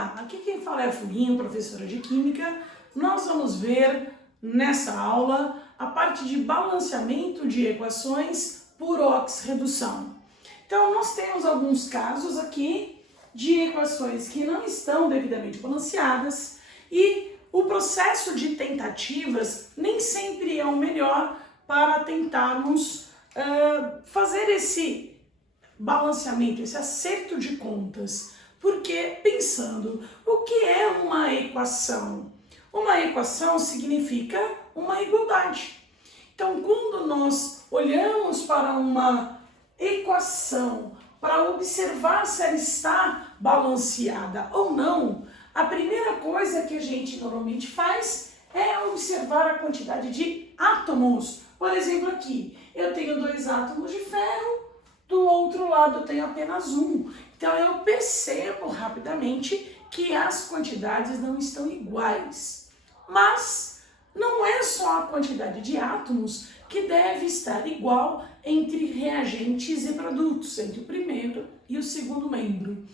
Olá, aqui quem fala é a Furinho, professora de Química. Nós vamos ver nessa aula a parte de balanceamento de equações por oxirredução. Então, nós temos alguns casos aqui de equações que não estão devidamente balanceadas e o processo de tentativas nem sempre é o melhor para tentarmos fazer esse balanceamento, esse acerto de contas. Porque, pensando, o que é uma equação? Uma equação significa uma igualdade. Então, quando nós olhamos para uma equação para observar se ela está balanceada ou não, a primeira coisa que a gente normalmente faz é observar a quantidade de átomos. Por exemplo, aqui, eu tenho 2 átomos de ferro, do outro lado eu tenho apenas 1. Então eu percebo rapidamente que as quantidades não estão iguais. Mas não é só a quantidade de átomos que deve estar igual entre reagentes e produtos, entre o primeiro e o segundo membro.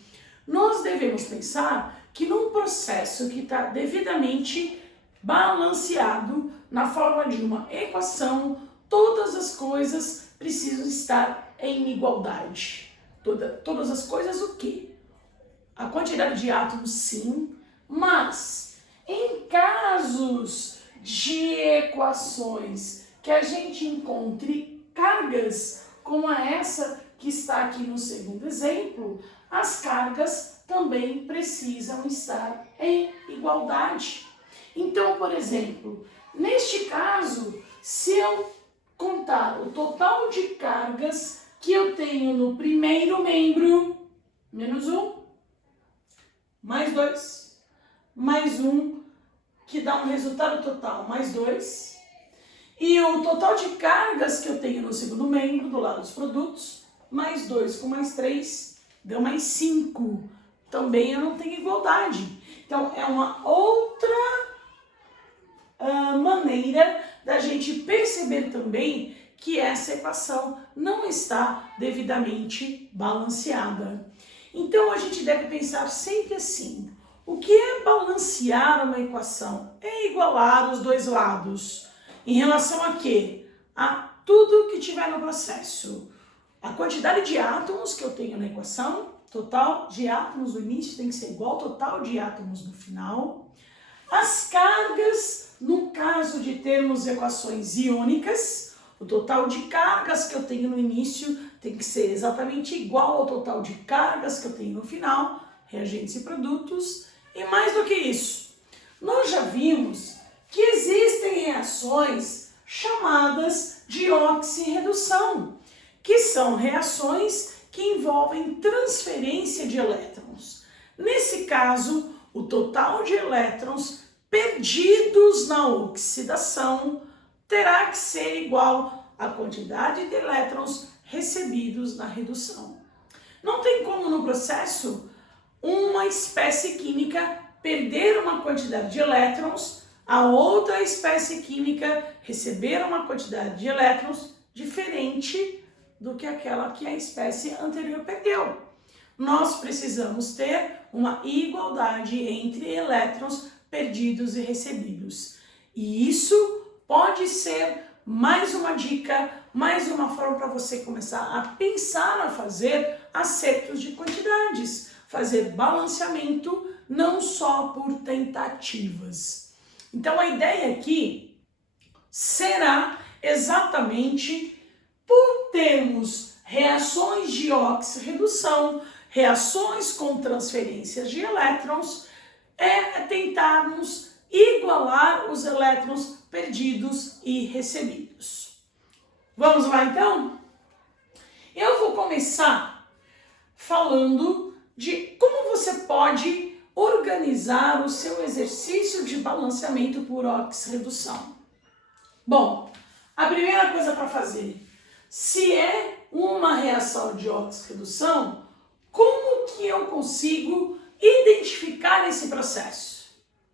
Nós devemos pensar que num processo que está devidamente balanceado na forma de uma equação, todas as coisas precisam estar em igualdade. Todas as coisas o quê? A quantidade de átomos, sim, mas em casos de equações que a gente encontre cargas como essa que está aqui no segundo exemplo, as cargas também precisam estar em igualdade. Então, por exemplo, neste caso, se eu contar o total de cargas que eu tenho no primeiro membro, menos 1, mais 2, mais 1, que dá um resultado total, mais 2, e o total de cargas que eu tenho no segundo membro, do lado dos produtos, mais 2 com mais 3, deu mais 5. Também eu não tenho igualdade. Então, é uma outra maneira da gente perceber também que essa equação não está devidamente balanceada. Então, a gente deve pensar sempre assim: o que é balancear uma equação? É igualar os dois lados. Em relação a quê? A tudo que tiver no processo. A quantidade de átomos que eu tenho na equação, total de átomos no início tem que ser igual ao total de átomos no final. As cargas, no caso de termos equações iônicas, o total de cargas que eu tenho no início tem que ser exatamente igual ao total de cargas que eu tenho no final, reagentes e produtos. E mais do que isso, nós já vimos que existem reações chamadas de oxirredução, que são reações que envolvem transferência de elétrons. Nesse caso, o total de elétrons perdidos na oxidação terá que ser igual à quantidade de elétrons recebidos na redução. Não tem como no processo uma espécie química perder uma quantidade de elétrons, a outra espécie química receber uma quantidade de elétrons diferente do que aquela que a espécie anterior perdeu. Nós precisamos ter uma igualdade entre elétrons perdidos e recebidos. E isso pode ser mais uma dica, mais uma forma para você começar a pensar a fazer acertos de quantidades, fazer balanceamento não só por tentativas. Então a ideia aqui será exatamente por termos reações de oxirredução, reações com transferências de elétrons, tentarmos igualar os elétrons perdidos e recebidos. Vamos lá então? Eu vou começar falando de como você pode organizar o seu exercício de balanceamento por oxirredução. Bom, a primeira coisa para fazer, se é uma reação de oxirredução, como que eu consigo identificar esse processo?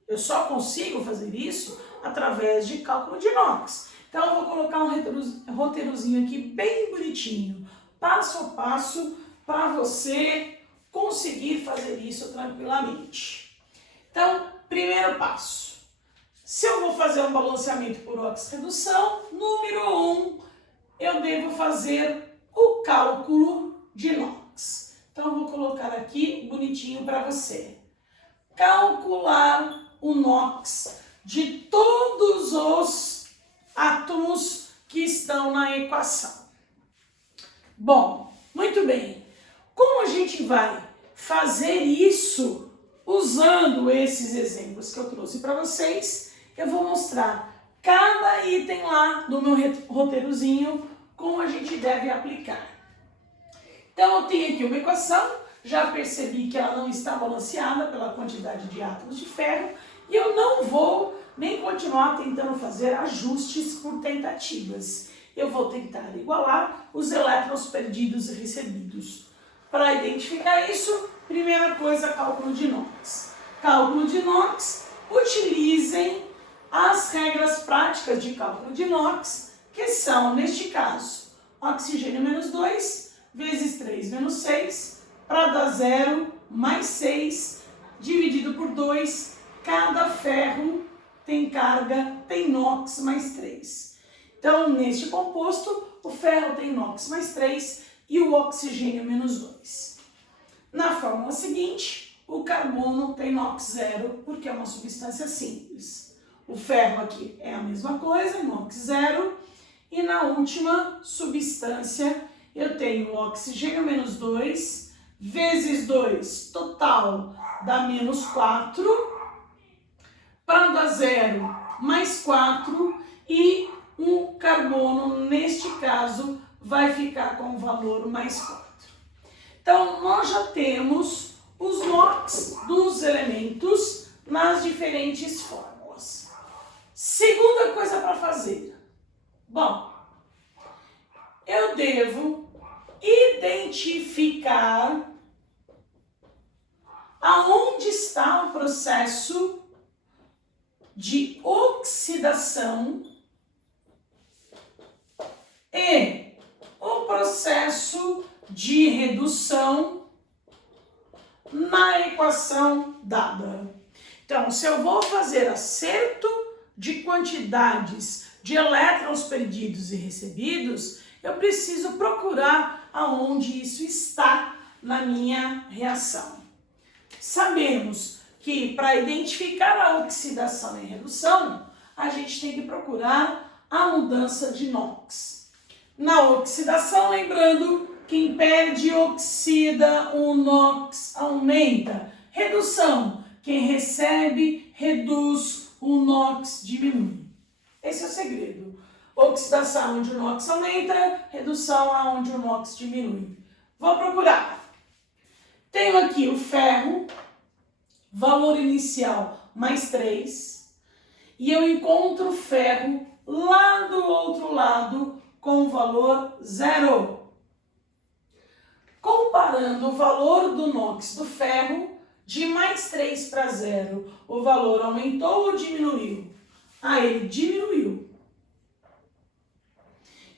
Eu só consigo fazer isso através de cálculo de Knox. Então eu vou colocar um roteirozinho aqui bem bonitinho, passo a passo, para você conseguir fazer isso tranquilamente. Então, primeiro passo. Se eu vou fazer um balanceamento por oxirredução, número 1, eu devo fazer o cálculo de NOx. Então, eu vou colocar aqui bonitinho para você. Calcular o NOx de todos os átomos que estão na equação. Bom, muito bem. Como a gente vai fazer isso usando esses exemplos que eu trouxe para vocês, eu vou mostrar cada item lá do meu roteirozinho, como a gente deve aplicar. Então, eu tenho aqui uma equação, já percebi que ela não está balanceada pela quantidade de átomos de ferro, e eu não vou nem continuar tentando fazer ajustes por tentativas. Eu vou tentar igualar os elétrons perdidos e recebidos. Para identificar isso, primeira coisa, cálculo de NOx. Cálculo de NOx, utilizem as regras práticas de cálculo de NOx, que são, neste caso, oxigênio menos 2 vezes 3 menos 6, para dar 0 mais 6, dividido por 2, cada ferro tem carga, tem NOx mais 3. Então, neste composto, o ferro tem NOx mais 3 e o oxigênio menos 2. Na fórmula seguinte, o carbono tem NOx 0, porque é uma substância simples. O ferro aqui é a mesma coisa, NOx 0. E na última substância, eu tenho o oxigênio menos 2, vezes 2, total, dá menos 4, para dar 0, mais 4, e o carbono, neste caso, vai ficar com o valor mais 4. Então, nós já temos os NOx dos elementos nas diferentes fórmulas. Segunda coisa para fazer. Bom, eu devo identificar aonde está o processo de oxidação e o processo de redução na equação dada. Então, se eu vou fazer acerto de quantidades de elétrons perdidos e recebidos, eu preciso procurar aonde isso está na minha reação. Sabemos que para identificar a oxidação e redução, a gente tem que procurar a mudança de NOx. Na oxidação, lembrando, quem perde oxida, o NOx aumenta. Redução, quem recebe reduz, o NOx diminui. Esse é o segredo. Oxidação onde o NOx aumenta, redução aonde o NOx diminui. Vou procurar. Tenho aqui o ferro, valor inicial mais 3, e eu encontro o ferro lá do outro lado com o valor 0. Comparando o valor do NOx do ferro, de mais 3 para 0, o valor aumentou ou diminuiu? Ah, ele diminuiu.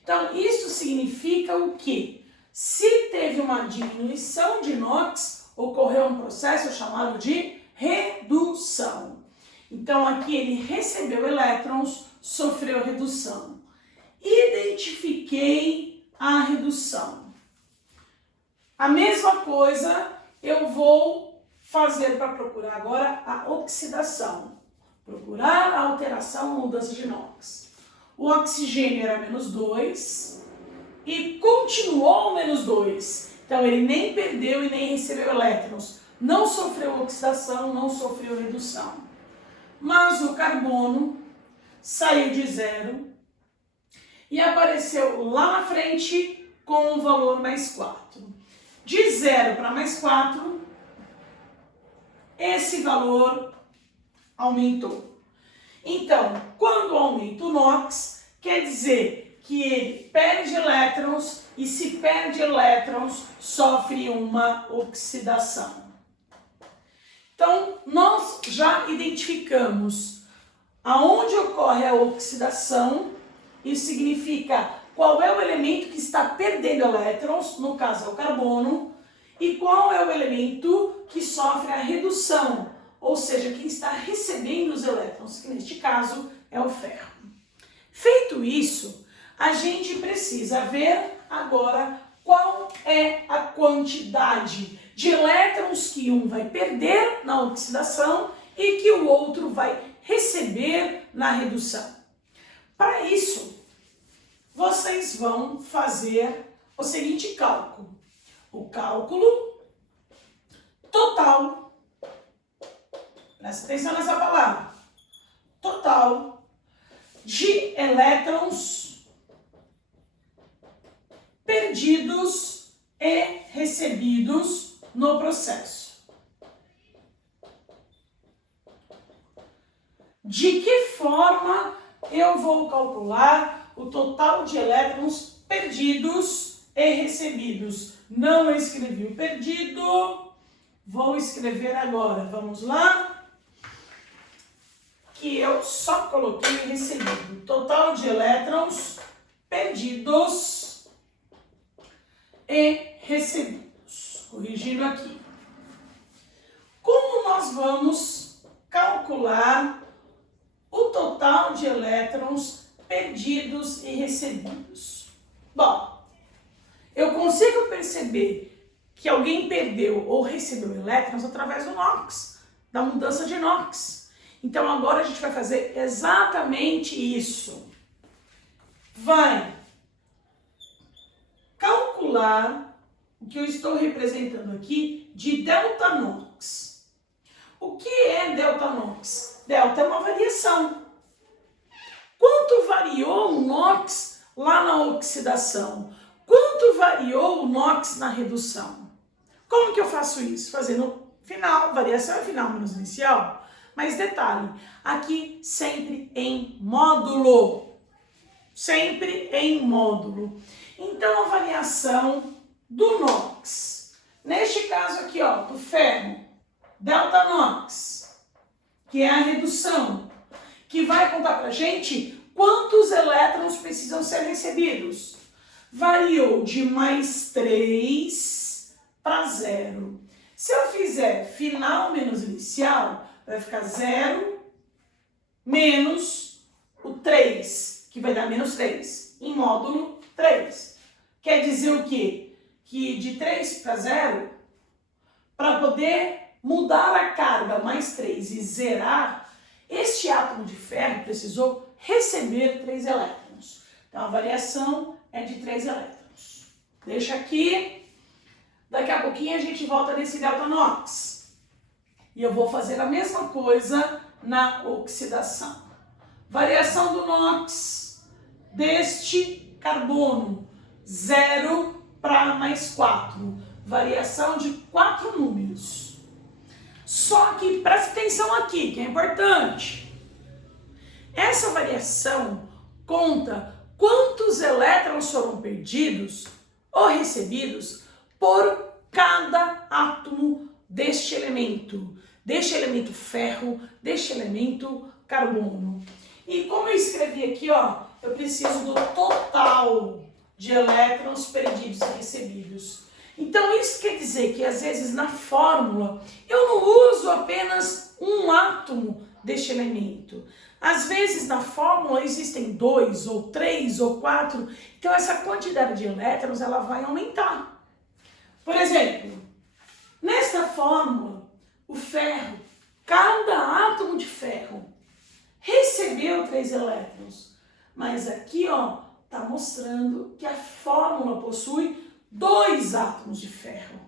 Então, isso significa o quê? Se teve uma diminuição de NOx, ocorreu um processo chamado de redução. Então, aqui ele recebeu elétrons, sofreu redução. Identifiquei a redução. A mesma coisa eu vou fazer para procurar agora a oxidação. Procurar a alteração ou mudança de NOx. O oxigênio era menos 2 e continuou menos 2. Então, ele nem perdeu e nem recebeu elétrons. Não sofreu oxidação, não sofreu redução. Mas o carbono saiu de 0 e apareceu lá na frente com o valor mais 4. De 0 para mais 4, esse valor aumentou. Então, quando aumenta o NOx, quer dizer que ele perde elétrons e se perde elétrons, sofre uma oxidação. Então, nós já identificamos aonde ocorre a oxidação. Isso significa qual é o elemento que está perdendo elétrons, no caso é o carbono, e qual é o elemento que sofre a redução, ou seja, quem está recebendo os elétrons, que neste caso é o ferro. Feito isso, a gente precisa ver agora qual é a quantidade de elétrons que um vai perder na oxidação e que o outro vai receber na redução. Para isso, vocês vão fazer o seguinte cálculo. O cálculo total, presta atenção nessa palavra, total de elétrons perdidos e recebidos no processo. De que forma eu vou calcular o total de elétrons perdidos e recebidos? Não escrevi o perdido, vou escrever agora. Vamos lá? Que eu só coloquei recebido. Total de elétrons perdidos e recebidos. Corrigindo aqui. Como nós vamos calcular o total de elétrons perdidos e recebidos? Bom, eu consigo perceber que alguém perdeu ou recebeu elétrons através do NOx, da mudança de NOx. Então agora a gente vai fazer exatamente isso. Vai calcular o que eu estou representando aqui de delta NOx. O que é delta NOx? Delta é uma variação. Quanto variou o NOx lá na oxidação? Quanto variou o NOx na redução? Como que eu faço isso? Fazendo final, variação é final menos inicial. Mas detalhe, aqui sempre em módulo. Sempre em módulo. Então a variação do NOx. Neste caso aqui, ó, do ferro, delta NOx, que é a redução, que vai contar pra gente quantos elétrons precisam ser recebidos. Variou de mais 3 para 0. Se eu fizer final menos inicial, vai ficar 0 menos o 3, que vai dar menos 3, em módulo 3. Quer dizer o quê? Que de 3 para 0, para poder mudar a carga mais 3 e zerar, este átomo de ferro precisou receber 3 elétrons. Então a variação é de 3 elétrons. Deixa aqui. Daqui a pouquinho a gente volta nesse delta NOx. E eu vou fazer a mesma coisa na oxidação. Variação do NOx deste carbono, 0 para mais 4. Variação de 4 números. Só que presta atenção aqui, que é importante. Essa variação conta quantos elétrons foram perdidos ou recebidos por cada átomo deste elemento ferro, deste elemento carbono. E como eu escrevi aqui, ó, eu preciso do total de elétrons perdidos e recebidos. Então isso quer dizer que às vezes na fórmula eu não uso apenas um átomo deste elemento. Às vezes na fórmula existem 2 ou 3 ou 4, então essa quantidade de elétrons ela vai aumentar. Por exemplo, nesta fórmula, o ferro, cada átomo de ferro recebeu 3 elétrons, mas aqui ó, está mostrando que a fórmula possui 2 átomos de ferro.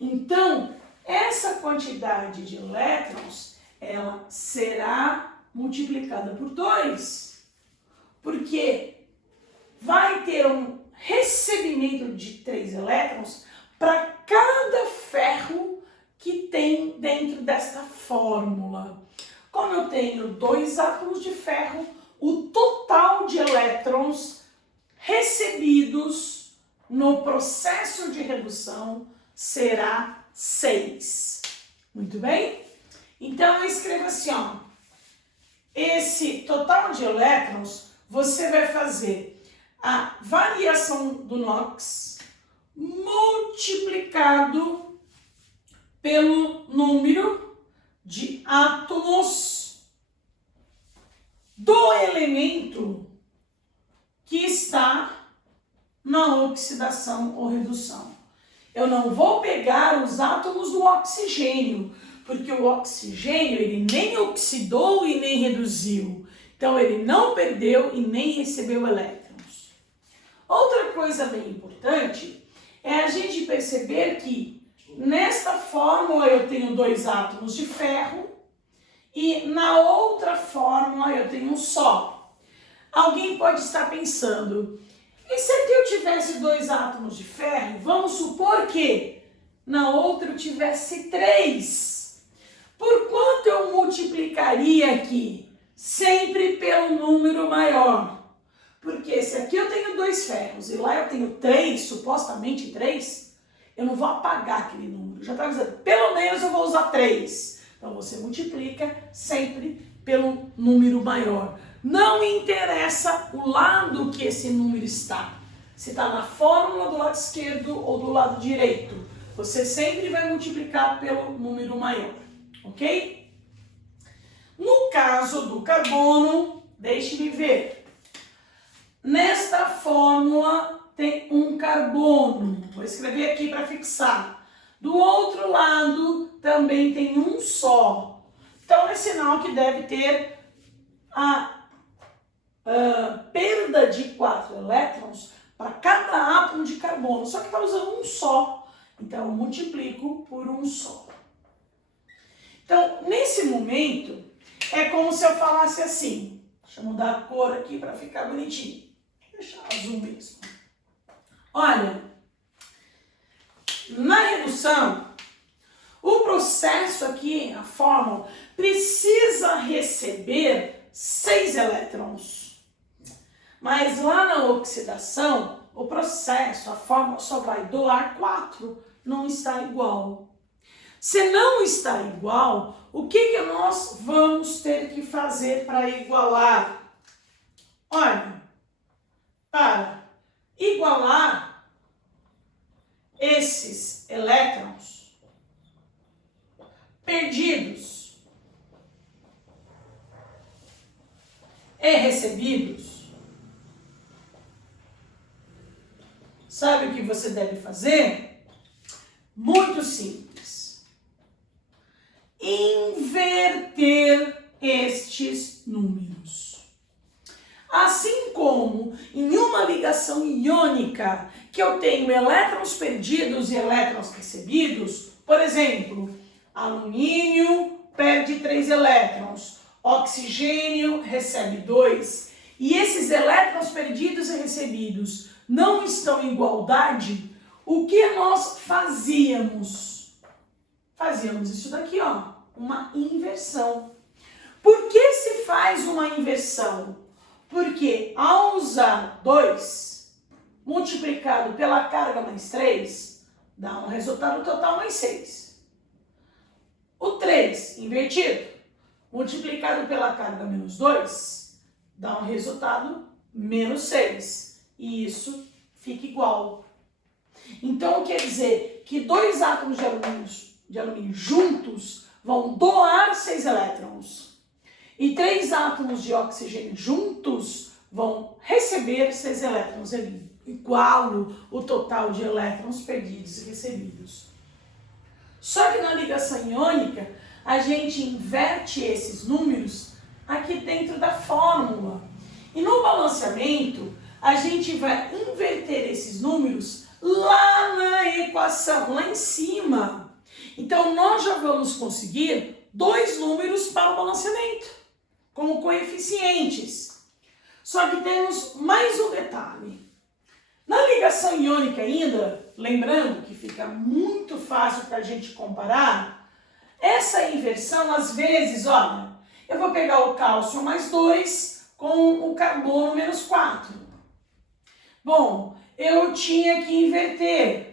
Então, essa quantidade de elétrons, ela será multiplicada por 2, porque vai ter um recebimento de 3 elétrons para cada ferro que tem dentro desta fórmula. Como eu tenho 2 átomos de ferro, o total de elétrons recebidos no processo de redução será 6. Muito bem? Então eu escrevo assim, ó. Esse total de elétrons, você vai fazer a variação do NOx multiplicado pelo número de oxidação ou redução. Eu não vou pegar os átomos do oxigênio, porque o oxigênio ele nem oxidou e nem reduziu. Então ele não perdeu e nem recebeu elétrons. Outra coisa bem importante é a gente perceber que nesta fórmula eu tenho 2 átomos de ferro e na outra fórmula eu tenho um só. Alguém pode estar pensando, e se aqui eu tivesse 2 átomos de ferro, vamos supor que na outra eu tivesse 3. Por quanto eu multiplicaria aqui? Sempre pelo número maior. Porque se aqui eu tenho 2 ferros e lá eu tenho 3, supostamente 3, eu não vou apagar aquele número. Já está dizendo, pelo menos eu vou usar 3. Então você multiplica sempre pelo número maior. Não interessa o lado que esse número está. Se está na fórmula do lado esquerdo ou do lado direito. Você sempre vai multiplicar pelo número maior. Ok? No caso do carbono, deixe-me ver. Nesta fórmula tem um carbono. Vou escrever aqui para fixar. Do outro lado também tem um só. Então é sinal que deve ter a perda de 4 elétrons para cada átomo de carbono. Só que está usando um só. Então eu multiplico por um só. Então, nesse momento, é como se eu falasse assim. Deixa eu mudar a cor aqui para ficar bonitinho. Deixa azul mesmo. Olha, na redução, o processo aqui, a fórmula, precisa receber 6 elétrons. Mas lá na oxidação, o processo, a fórmula só vai doar 4. Não está igual. Se não está igual, o que nós vamos ter que fazer para igualar? Olha, para igualar esses elétrons perdidos e recebidos, sabe o que você deve fazer? Muito simples. Inverter estes números. Assim como em uma ligação iônica que eu tenho elétrons perdidos e elétrons recebidos, por exemplo, alumínio perde 3 elétrons, oxigênio recebe 2, e esses elétrons perdidos e recebidos não estão em igualdade, o que nós fazíamos? Fazíamos isso daqui, ó, uma inversão. Por que se faz uma inversão? Porque ao usar 2 multiplicado pela carga mais 3, dá um resultado total mais 6. O 3 invertido, multiplicado pela carga menos 2, dá um resultado menos 6. E isso fica igual. Então quer dizer que 2 átomos de alumínio juntos vão doar 6 elétrons. E 3 átomos de oxigênio juntos vão receber 6 elétrons. Eu igualo o total de elétrons perdidos e recebidos. Só que na ligação iônica, a gente inverte esses números aqui dentro da fórmula. E no balanceamento, a gente vai inverter esses números lá na equação, lá em cima. Então, nós já vamos conseguir 2 números para o balanceamento, como coeficientes. Só que temos mais um detalhe. Na ligação iônica ainda, lembrando que fica muito fácil para a gente comparar, essa inversão, às vezes, olha, eu vou pegar o cálcio mais 2 com o carbono menos 4. Bom, eu tinha que inverter.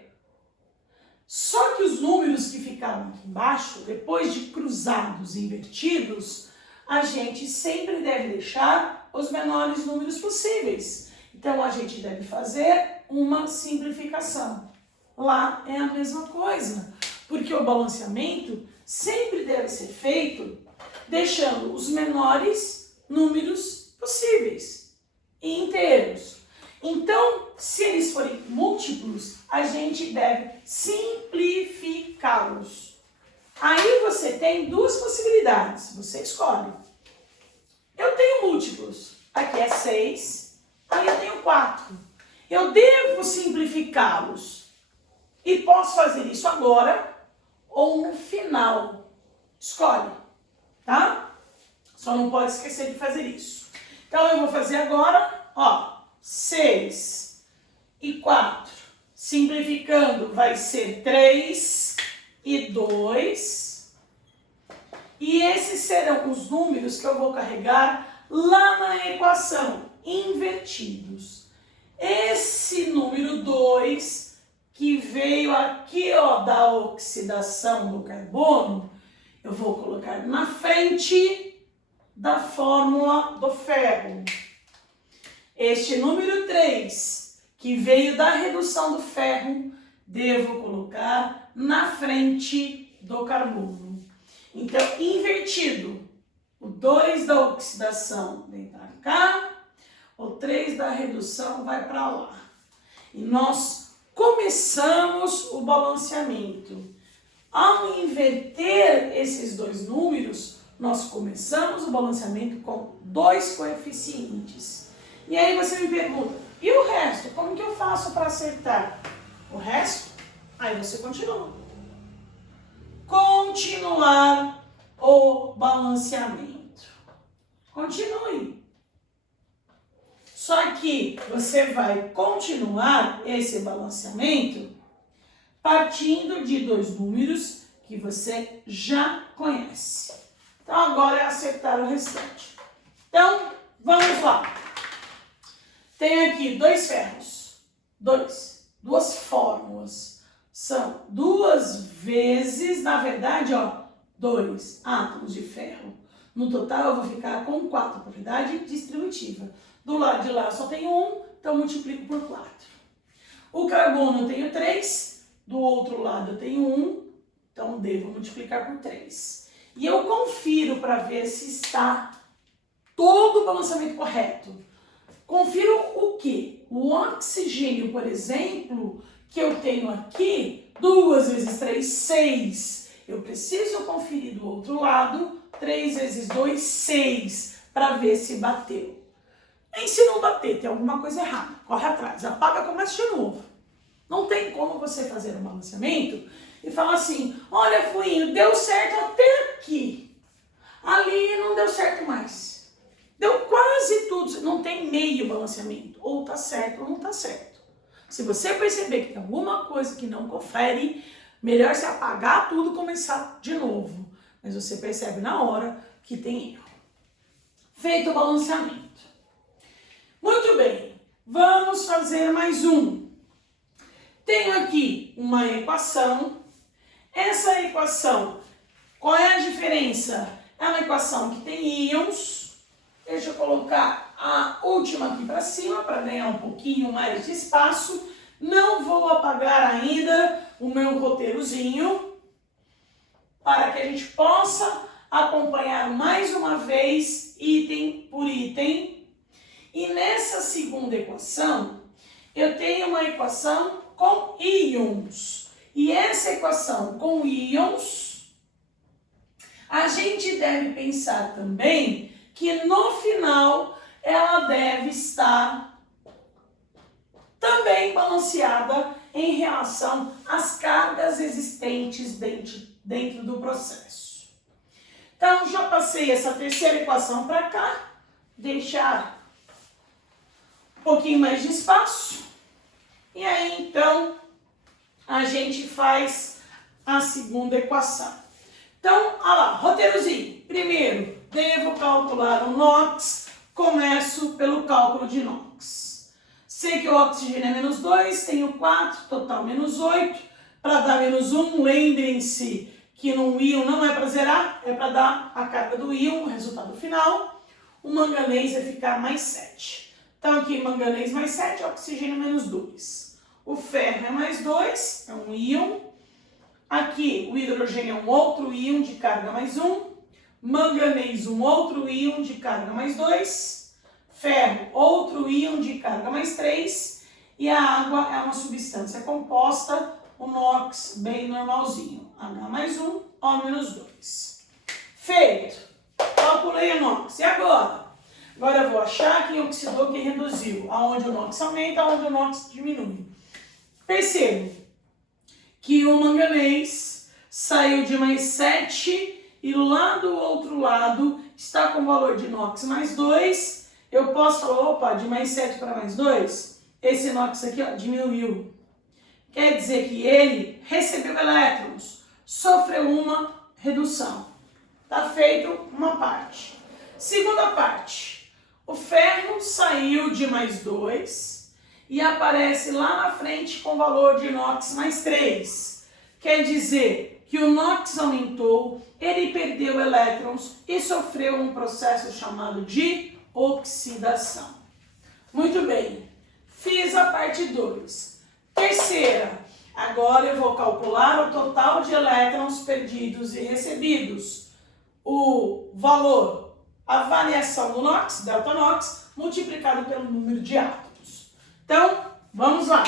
Só que os números que ficaram aqui embaixo, depois de cruzados e invertidos, a gente sempre deve deixar os menores números possíveis. Então, a gente deve fazer uma simplificação. Lá é a mesma coisa, porque o balanceamento sempre deve ser feito deixando os menores números possíveis e inteiros. Então, se eles forem múltiplos, a gente deve simplificá-los. Aí você tem duas possibilidades, você escolhe. Eu tenho múltiplos, aqui é 6, aí eu tenho 4. Eu devo simplificá-los e posso fazer isso agora ou no final. Escolhe, tá? Só não pode esquecer de fazer isso. Então eu vou fazer agora, ó, 6 e 4. Simplificando vai ser 3 e 2. E esses serão os números que eu vou carregar lá na equação, invertidos. Esse número 2, que veio aqui, ó, da oxidação do carbono, eu vou colocar na frente da fórmula do ferro. Este número 3, que veio da redução do ferro, devo colocar na frente do carbono. Então, invertido, o 2 da oxidação vem para cá, o 3 da redução vai para lá. E nós começamos o balanceamento. Ao inverter esses dois números, nós começamos o balanceamento com dois coeficientes. E aí você me pergunta, e o resto? Como que eu faço para acertar? O resto? Aí você continua. Continuar o balanceamento. Continue. Só que você vai continuar esse balanceamento partindo de dois números que você já conhece. Então agora é acertar o restante. Então, vamos lá. Tem aqui dois ferros. Duas fórmulas. São duas vezes, na verdade, ó, 2 átomos de ferro. No total eu vou ficar com 4, propriedade distributiva. Do lado de lá só tenho 1, então multiplico por 4. O carbono eu tenho 3, do outro lado eu tenho 1, então devo multiplicar por 3. E eu confiro para ver se está todo o balanceamento correto. Confiro o quê? O oxigênio, por exemplo, que eu tenho aqui, 2 vezes 3, 6. Eu preciso conferir do outro lado, 3 vezes 2, 6, para ver se bateu. E se não bater, tem alguma coisa errada, corre atrás, apaga, começa de novo. Não tem como você fazer um balanceamento e falar assim, olha, Fuinho, deu certo até aqui, ali não deu certo mais. Deu quase tudo, não tem meio balanceamento, ou tá certo ou não tá certo. Se você perceber que tem alguma coisa que não confere, melhor se apagar tudo e começar de novo. Mas você percebe na hora que tem erro. Feito o balanceamento. Muito bem, vamos fazer mais um. Tenho aqui uma equação. Essa equação, qual é a diferença? É uma equação que tem íons. Deixa eu colocar a última aqui para cima para ganhar um pouquinho mais de espaço. Não vou apagar ainda o meu roteirozinho para que a gente possa acompanhar mais uma vez, item por item. E nessa segunda equação, eu tenho uma equação com íons. E essa equação com íons, a gente deve pensar também que no final ela deve estar também balanceada em relação às cargas existentes dentro do processo. Então, já passei essa terceira equação para cá, deixar um pouquinho mais de espaço. E aí, então, a gente faz a segunda equação. Então, olha lá, roteirozinho. Primeiro, devo calcular o NOx, começo pelo cálculo de NOx. Sei que o oxigênio é menos 2, tenho 4, total menos 8. Para dar menos 1, lembrem-se que no íon não é para zerar, é para dar a carga do íon, o resultado final. O manganês vai ficar mais 7. Então aqui manganês mais 7, oxigênio menos 2. O ferro é mais 2, é um íon. Aqui o hidrogênio é um outro íon de carga mais 1. Manganês, um outro íon de carga mais 2. ferro, outro íon de carga mais 3, e a água é uma substância composta, o NOx bem normalzinho, H mais 1, O menos 2. Feito! Calculei a NOx. E agora? Agora eu vou achar quem oxidou, quem reduziu, aonde o NOx aumenta, aonde o NOx diminui. Percebo que o manganês saiu de mais 7 e lá do outro lado está com o valor de NOx mais 2. Eu posso falar, opa, de mais 7 para mais 2, esse NOx aqui ó, diminuiu. Quer dizer que ele recebeu elétrons, sofreu uma redução. Está feito uma parte. Segunda parte, o ferro saiu de mais 2 e aparece lá na frente com o valor de NOx mais 3. Quer dizer que o NOx aumentou, ele perdeu elétrons e sofreu um processo chamado de oxidação. Muito bem, fiz a parte 2. Terceira, agora eu vou calcular o total de elétrons perdidos e recebidos. O valor, a variação do NOx, delta NOx, multiplicado pelo número de átomos. Então, vamos lá.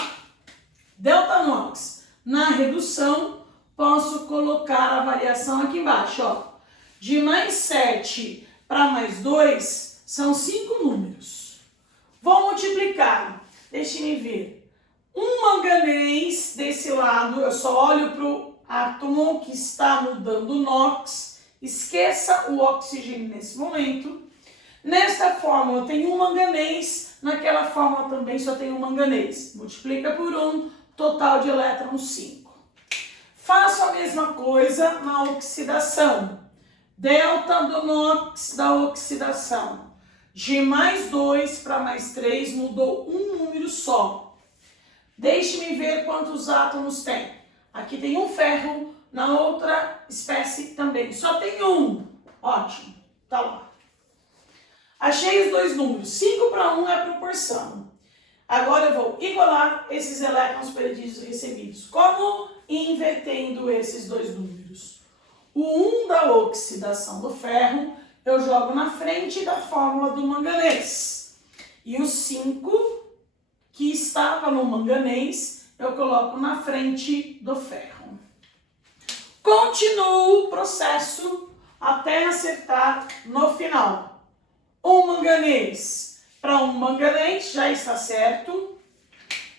Delta NOx, na redução, posso colocar a variação aqui embaixo. Ó. De mais 7 para mais 2, são 5 números. Vou multiplicar, deixe-me ver. Um manganês desse lado, eu só olho para o átomo que está mudando o NOx. Esqueça o oxigênio nesse momento. Nesta fórmula eu tenho um manganês, naquela fórmula também só tenho um manganês. Multiplica por 1, total de elétrons 5. Faço a mesma coisa na oxidação. Delta do NOx da oxidação. De mais 2 para mais 3 mudou um número só. Deixe-me ver quantos átomos tem. Aqui tem um ferro. Na outra espécie também. Só tem um. Ótimo. Tá lá. Achei os dois números. 5 para 1 é a proporção. Agora eu vou igualar esses elétrons perdidos e recebidos. Como? Invertendo esses dois números. O 1 da oxidação do ferro eu jogo na frente da fórmula do manganês. E o 5 que estava no manganês eu coloco na frente do ferro. Continuo o processo até acertar no final. Um manganês para um manganês já está certo.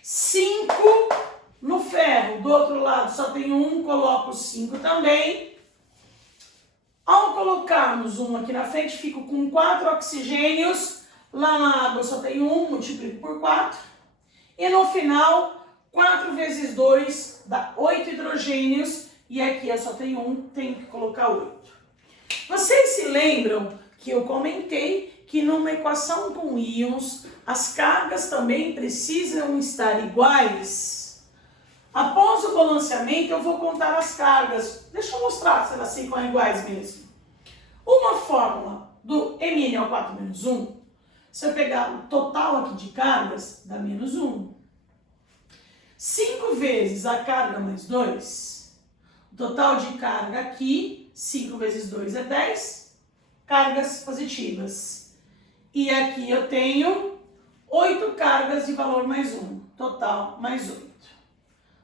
5 no ferro. Do outro lado só tem um, coloco 5 também. Ao colocarmos um aqui na frente, fico com 4 oxigênios. Lá na água só tem um, multiplico por 4. E no final, 4 vezes 2 dá 8 hidrogênios. E aqui eu só tenho um, tenho que colocar 8. Vocês se lembram que eu comentei que numa equação com íons, as cargas também precisam estar iguais? Após o balanceamento, eu vou contar as cargas. Deixa eu mostrar se elas ficam iguais mesmo. Uma fórmula do MnO4-1, se eu pegar o total aqui de cargas, dá menos 1. 5 vezes a carga mais 2. O total de carga aqui, 5 vezes 2 é 10, cargas positivas. E aqui eu tenho 8 cargas de valor mais 1, total mais 8.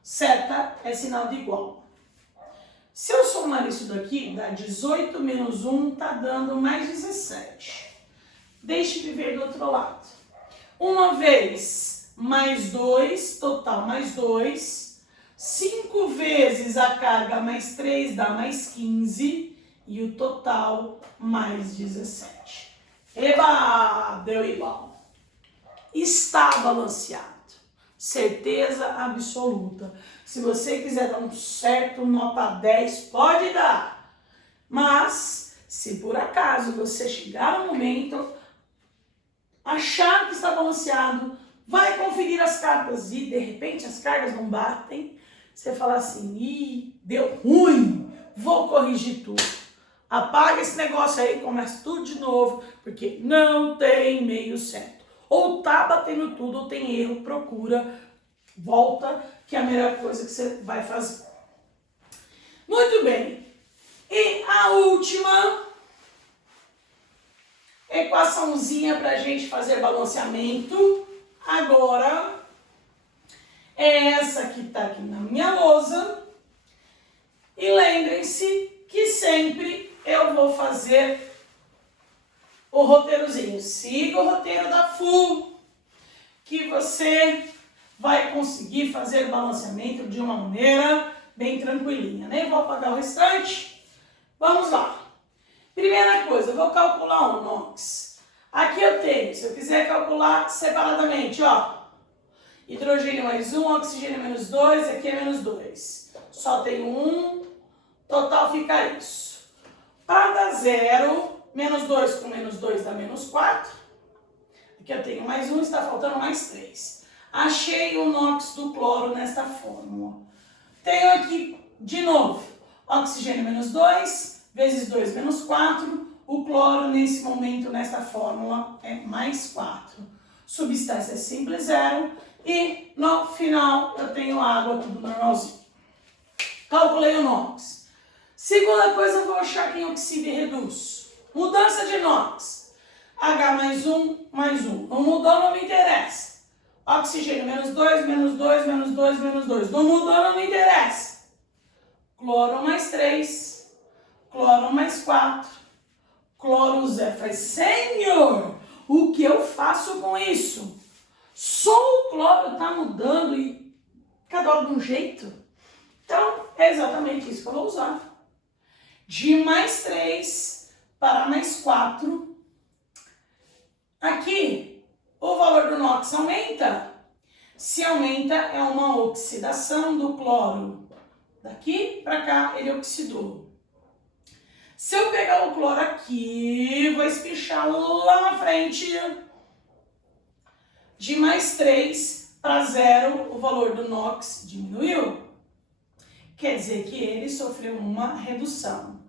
Seta é sinal de igual. Se eu somar isso daqui, dá 18 menos 1, está dando mais 17. Deixe-me ver do outro lado. Uma vez mais 2, total mais 2. 5 vezes a carga mais 3 dá mais 15 e o total mais 17. Eba! Deu igual. Está balanceado. Certeza absoluta. Se você quiser dar um certo nota 10, pode dar. Mas, se por acaso você chegar no momento, achar que está balanceado, vai conferir as cargas e de repente as cargas não batem, você fala assim, ih, deu ruim, vou corrigir tudo. Apaga esse negócio aí, começa tudo de novo, porque não tem meio certo. Ou tá batendo tudo, ou tem erro, procura, volta, que é a melhor coisa que você vai fazer. Muito bem. E a última equação equaçãozinha para a gente fazer balanceamento. Agora, é essa que está aqui na minha lousa. E lembrem-se que sempre eu vou fazer o roteirozinho. Siga o roteiro da FU, que você vai conseguir fazer o balanceamento de uma maneira bem tranquilinha. Nem vou apagar o restante. Vamos lá. Primeira coisa, eu vou calcular o NOx. Aqui eu tenho, se eu quiser calcular separadamente, ó. Hidrogênio mais 1, oxigênio menos 2, aqui é menos 2. Só tenho 1, total fica isso. Para dar 0, menos 2 com menos 2 dá menos 4. Aqui eu tenho mais 1, está faltando mais 3. Achei o NOx do cloro nesta fórmula. Tenho aqui, de novo, oxigênio menos 2, vezes 2 menos 4. O cloro, nesse momento, nesta fórmula, é mais 4. Substância simples, 0. E, no final, eu tenho água, tudo normalzinho. Calculei o NOx. Segunda coisa, eu vou achar quem oxida e reduz. Mudança de NOx. H mais 1, mais 1. Não mudou, não me interessa. Oxigênio menos 2, menos 2, menos 2, menos 2. Não mudou, não me interessa. Cloro mais 3. Cloro mais 4. Cloro 0. Falei, senhor, o que eu faço com isso? Só o cloro está mudando e cada hora de um jeito. Então, é exatamente isso que eu vou usar. De mais 3 para mais 4. Aqui, o valor do NOx aumenta. Se aumenta, é uma oxidação do cloro. Daqui para cá, ele oxidou. Se eu pegar o cloro aqui, vou espichar lá na frente. De mais 3 para 0, o valor do NOx diminuiu. Quer dizer que ele sofreu uma redução.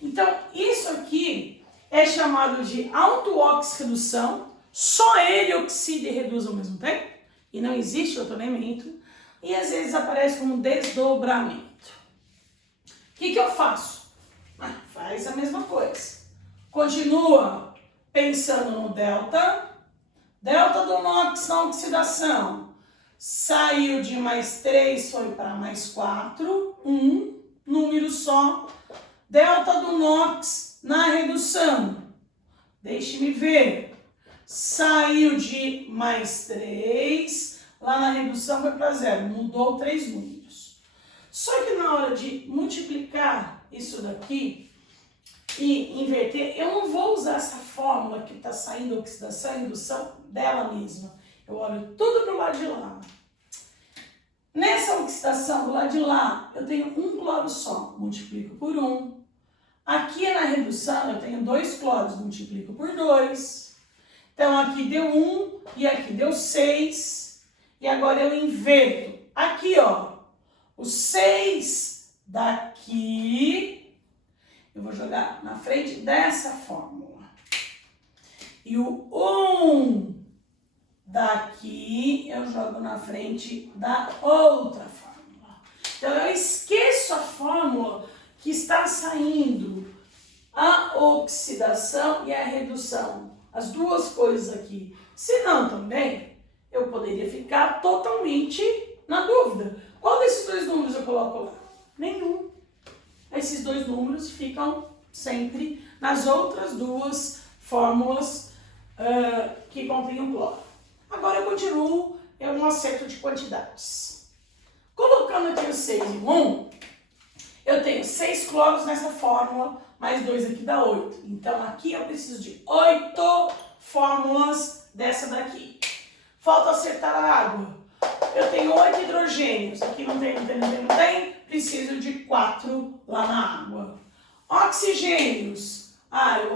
Então, isso aqui é chamado de auto-oxi-redução. Só ele oxida e reduz ao mesmo tempo. E não existe outro elemento. E às vezes aparece como desdobramento. O que eu faço? Faz a mesma coisa. Continua pensando no delta. Delta do NOx na oxidação. Saiu de mais 3, foi para mais 4. 1, número só. Delta do NOx na redução. Deixe-me ver. Saiu de mais 3. Lá na redução foi para 0. Mudou 3 números. Só que na hora de multiplicar isso daqui e inverter, eu não vou usar essa fórmula que está saindo oxidação e redução dela mesma. Eu olho tudo para o lado de lá. Nessa oxidação do lado de lá, eu tenho um cloro só, multiplico por 1. Aqui na redução, eu tenho 2 cloros, multiplico por 2. Então, aqui deu 1 e aqui deu 6. E agora eu inverto. Aqui, ó, o 6 daqui, eu vou jogar na frente dessa fórmula. E o 1 daqui, eu jogo na frente da outra fórmula. Então, eu esqueço a fórmula que está saindo a oxidação e a redução. As duas coisas aqui. Se não, também, eu poderia ficar totalmente na dúvida. Qual desses dois números eu coloco lá? Nenhum. Esses dois números ficam sempre nas outras duas fórmulas que contêm o cloro. Agora eu continuo um acerto de quantidades. Colocando aqui o 6 e o 1, eu tenho 6 cloros nessa fórmula, mais 2 aqui dá 8. Então aqui eu preciso de 8 fórmulas dessa daqui. Falta acertar a água. Eu tenho 8 hidrogênios. Aqui não tem. Preciso de 4 lá na água. Oxigênios.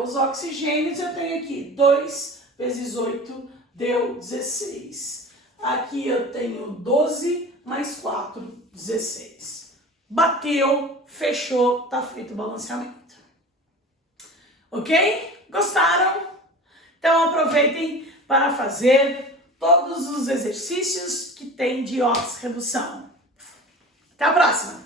Os oxigênios eu tenho aqui. 2 vezes 8 deu 16. Aqui eu tenho 12 mais 4, 16. Bateu, fechou, tá feito o balanceamento. Ok? Gostaram? Então aproveitem para fazer todos os exercícios que tem de oxi-redução. Até a próxima!